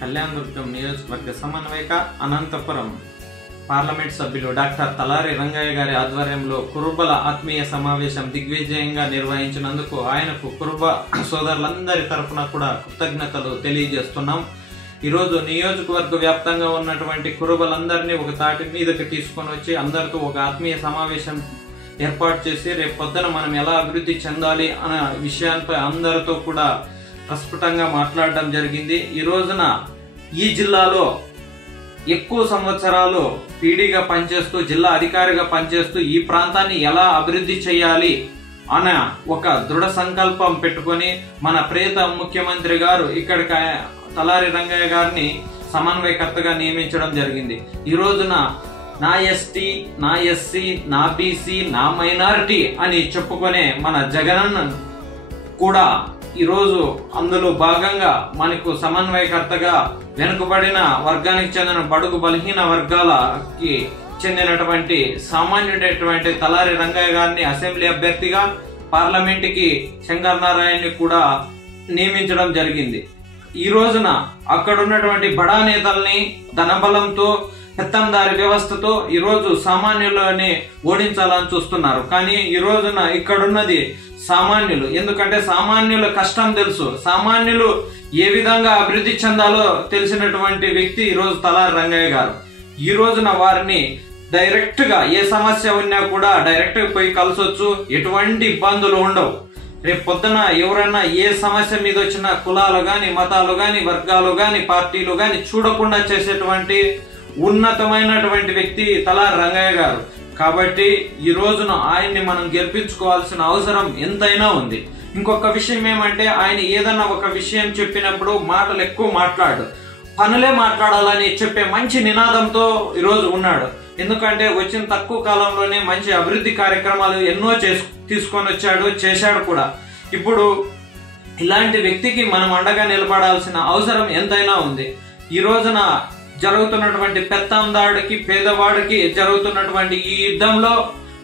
కళ్యాణదుర్గం నియోజకవర్గ సమన్వయక అనంతపురం పార్లమెంట్ సభ్యులు డాక్టర్ తలారి రంగయ్య గారి ఆధ్వర్యంలో కురుబల ఆత్మీయ సమావేశం దిగ్విజయంగా నిర్వహించినందుకు ఆయనకు కురుబ సోదరులందరి తరఫున కూడా కృతజ్ఞతలు తెలియజేస్తున్నాం. ఈరోజు నియోజకవర్గ వ్యాప్తంగా ఉన్నటువంటి కురుబలందరినీ ఒక తాటి మీదకి తీసుకొని వచ్చి అందరితో ఒక ఆత్మీయ సమావేశం ఏర్పాటు చేసి రేపు పొద్దున మనం ఎలా అభివృద్ధి చెందాలి అనే విషయాలపై అందరితో కూడా ప్రస్ఫుటంగా మాట్లాడడం జరిగింది. ఈ రోజున ఈ జిల్లాలో ఎక్కువ సంవత్సరాలు పీడీగా పనిచేస్తూ జిల్లా అధికారిగా పనిచేస్తూ ఈ ప్రాంతాన్ని ఎలా అభివృద్ధి చేయాలి అన్న ఒక దృఢ సంకల్పం పెట్టుకొని మన ప్రియత ముఖ్యమంత్రి గారు ఇక్కడికి తలారి రంగయ్య గారిని సమన్వయకర్తగా నియమించడం జరిగింది. ఈ రోజున నా ఎస్టీ, నా ఎస్సీ, నా బీసీ, నా మైనారిటీ అని చెప్పుకునే మన జగనన్న కూడా ఈరోజు అందులో భాగంగా మనకు సమన్వయకర్తగా వెనుకబడిన వర్గానికి చెందిన బడుగు బలహీన వర్గాలకి చెందినటువంటి సామాన్యుడైనటువంటి తలారి రంగయ్య గారిని అసెంబ్లీ అభ్యర్థిగా, పార్లమెంటుకి శంకర్ నారాయణని కూడా నియమించడం జరిగింది. ఈ రోజున అక్కడ ఉన్నటువంటి బడా నేతల్ని ధనబలంతో పెత్తందారి వ్యవస్థతో ఈరోజు సామాన్యులని ఓడించాలని చూస్తున్నారు. కానీ ఈ రోజున ఇక్కడున్నది సామాన్యులు. ఎందుకంటే సామాన్యుల కష్టం తెలుసు, సామాన్యులు ఏ విధంగా అభివృద్ధి చెందాలో తెలిసినటువంటి వ్యక్తి ఈరోజు తలారి రంగయ్య గారు. ఈ రోజున వారిని డైరెక్ట్ గా ఏ సమస్య ఉన్నా కూడా డైరెక్ట్ గా పోయి కలిసొచ్చు, ఎటువంటి ఇబ్బందులు ఉండవు. రేపు పొద్దున ఎవరైనా ఏ సమస్య మీద వచ్చిన కులాలు గాని, మతాలు గాని, వర్గాలు గాని, పార్టీలు గాని చూడకుండా చేసేటువంటి ఉన్నతమైనటువంటి వ్యక్తి తలారి రంగయ్య గారు. కాబట్టి ఈ రోజున ఆయన్ని మనం గెలిపించుకోవాల్సిన అవసరం ఎంతైనా ఉంది. ఇంకొక విషయం ఏమంటే ఆయన ఏదన్నా ఒక విషయం చెప్పినప్పుడు మాటలు ఎక్కువ మాట్లాడు, పనులే మాట్లాడాలని చెప్పే మంచి నినాదంతో ఈరోజు ఉన్నాడు. ఎందుకంటే వచ్చిన తక్కువ కాలంలోనే మంచి అభివృద్ధి కార్యక్రమాలు ఎన్నో తీసుకొని వచ్చాడు, చేశాడు కూడా. ఇప్పుడు ఇలాంటి వ్యక్తికి మనం అండగా నిలబడాల్సిన అవసరం ఎంతైనా ఉంది. ఈ రోజున జరుగుతున్నటువంటి పెత్తందాడికి, పేదవాడికి జరుగుతున్నటువంటి ఈ యుద్ధంలో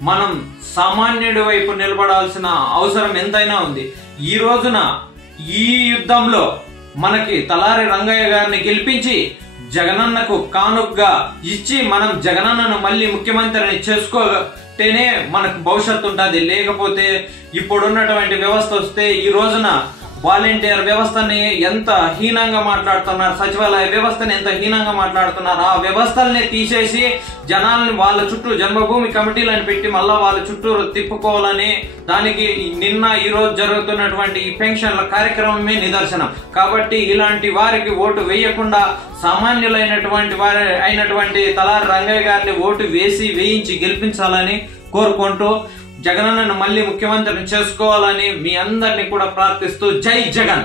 మనం సామాన్యుడి వైపు నిలబడాల్సిన అవసరం ఎంతైనా ఉంది. ఈ రోజున ఈ యుద్ధంలో మనకి తలారి రంగయ్య గారిని గెలిపించి జగనన్నకు కానుకగా ఇచ్చి మనం జగనన్నను మళ్ళీ ముఖ్యమంత్రిని చేసుకోతేనే మనకు భవిష్యత్తు ఉంటుంది. లేకపోతే ఇప్పుడున్నటువంటి వ్యవస్థ వస్తే ఈ రోజున వాలంటీర్ వ్యవస్థని ఎంత హీనంగా మాట్లాడుతున్నారు, సచివాలయ వ్యవస్థని ఎంత హీనంగా మాట్లాడుతున్నారు. ఆ వ్యవస్థల్ని తీసేసి జనాల్ని వాళ్ళ చుట్టూ జన్మభూమి కమిటీలను పెట్టి మళ్ళా వాళ్ళ చుట్టూ తిప్పుకోవాలని దానికి నిన్న ఈ రోజు జరుగుతున్నటువంటి ఈ పెన్షన్ల కార్యక్రమమే నిదర్శనం. కాబట్టి ఇలాంటి వారికి ఓటు వేయకుండా సామాన్యులైనటువంటి వారి అయినటువంటి తలారి రంగయ్య గారిని ఓటు వేయించి గెలిపించాలని కోరుకుంటూ జగనన్నను మళ్ళీ ముఖ్యమంత్రిని చేసుకోవాలని మీ అందరినీ కూడా ప్రార్థిస్తూ జై జగన్.